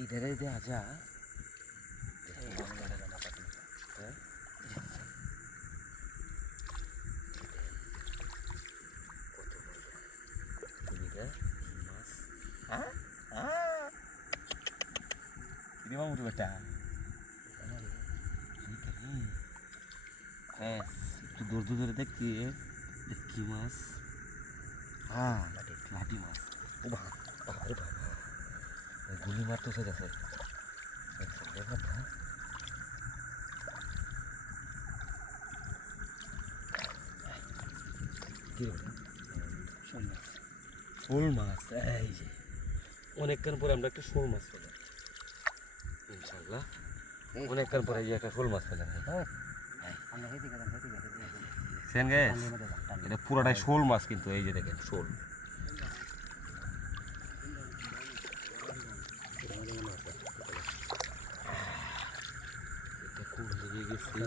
এটারে দেওয়া যা একটু দূর ধরে দেখছি কি মাছ। হ্যাঁ লাঠি মাছ। ও বাবা বাবা গুলি মারতেছে দেখো ব্যাপারটা। শোল মাছ এই যে অনেকক্ষণ পরে আমরা একটা শোল মাছ পেলাম ইনশাল্লাহ। অনেকক্ষণ পরে যে একটা শোল মাছ পেলাম। এটা পুরোটাই শোল মাছ কিন্তু এই যে দেখেন শোল। এটা কোন দিকে গেছে?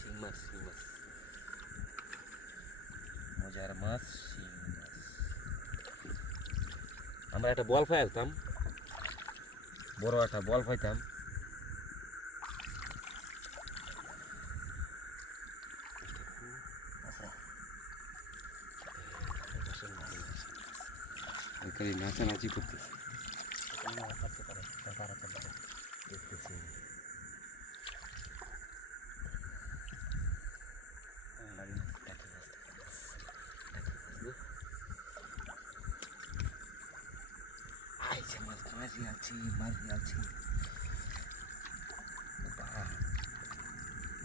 শিং মাছ শিং মাছ মজার মাছ শিং মাছ। আমরা একটা বল ফাইলতাম, বড় একটা বল পাইতাম। নাচানাচি করতেছে দেখতেছি।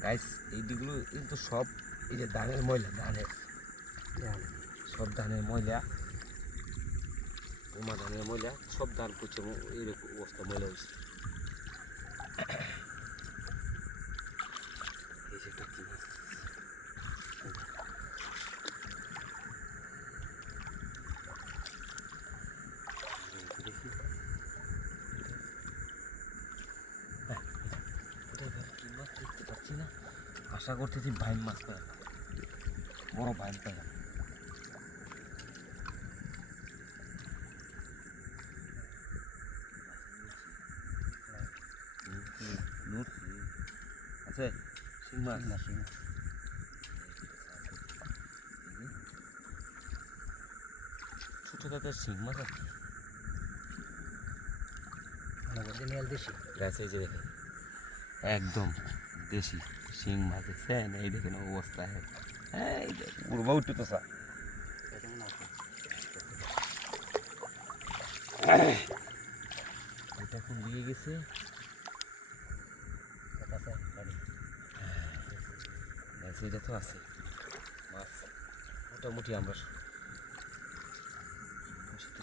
গাইস এইগুলো কিন্তু সব এই যে ধানের ময়লা, ধানের সব ধানের ময়লা, উমা ধানের ময়লা সব ধান করছে এইরকম অবস্থা ময়লা হয়েছে। এই যে কি মাছ দেখি কি মাছ দেখতে পাচ্ছি না। আশা করতেছি ভাইন মাছ পেলাম, বড় ভাইন পেলাম। আছে শিং মাছ না শিং ছোট দাদার শিং মাছ আর কি দেশি গাছ। এই যে দেখেন একদম দেশি শিং মাছ দেখছেন। এই দেখেন অবস্থা। এই পুরো উঠতে তো স্যার এটা কোন দিকে গেছে? এটা তো আছে মাছ মোটামুটি আমরা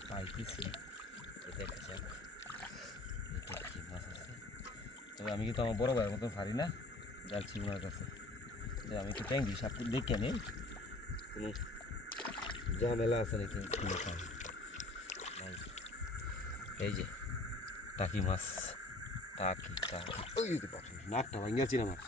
পাইতেছি। দেখা যাক এটা কি মাছ আছে। তবে আমি কিন্তু আমার বড় ভাইয়ের মতন পারি না, যাচ্ছি ওনার কাছে। আমি একটু ট্যাঙ্গি সাপ দেখে নেই কোনো ঝামেলা আছে নাকি। এই যে টাকি মাছ, টাকি টাকি ওই নাকটা ভাঙিয়াছি না মাছ।